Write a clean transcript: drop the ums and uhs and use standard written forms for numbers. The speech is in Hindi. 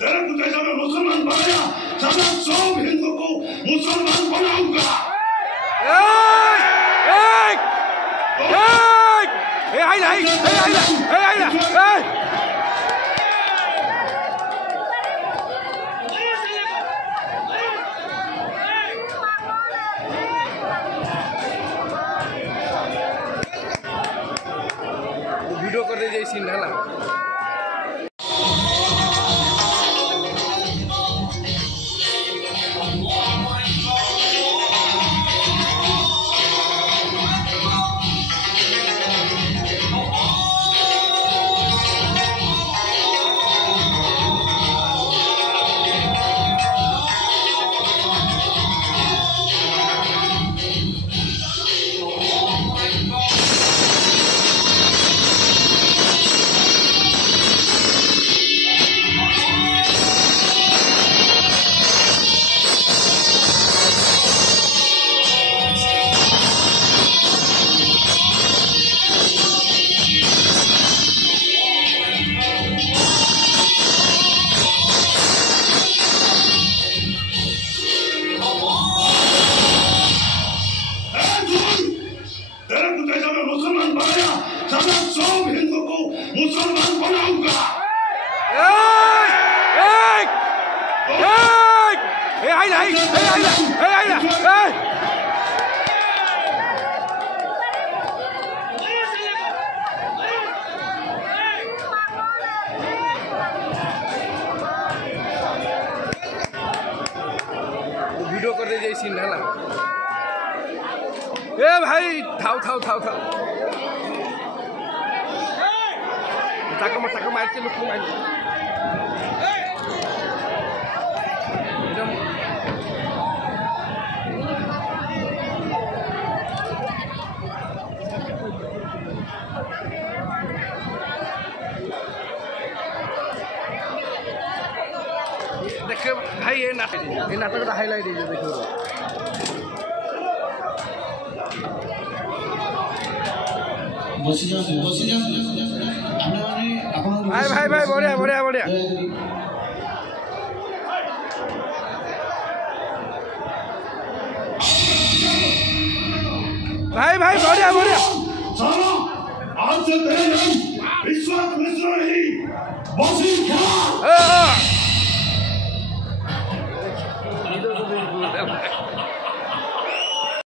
तेरे को जैसा मैं मुसलमान बनाया, साला सब हिंदू को मुसलमान बनाऊंगा। वीडियो कर दीजिए सीन है ना। मुसलमान बनाया, साला सब हिंदू को मुसलमान बनाऊंगा। वीडियो कर दीजिए सीन है ना। ए भाई थाओ ताको मार के लोग मार देखो भाई ये नाटक का हाईलाइट दीजिए देखो। भाई बढ़िया भाई बढ़िया साला आज से तेरा नाम विश्वास मिश्रा नहीं, वसीम खान।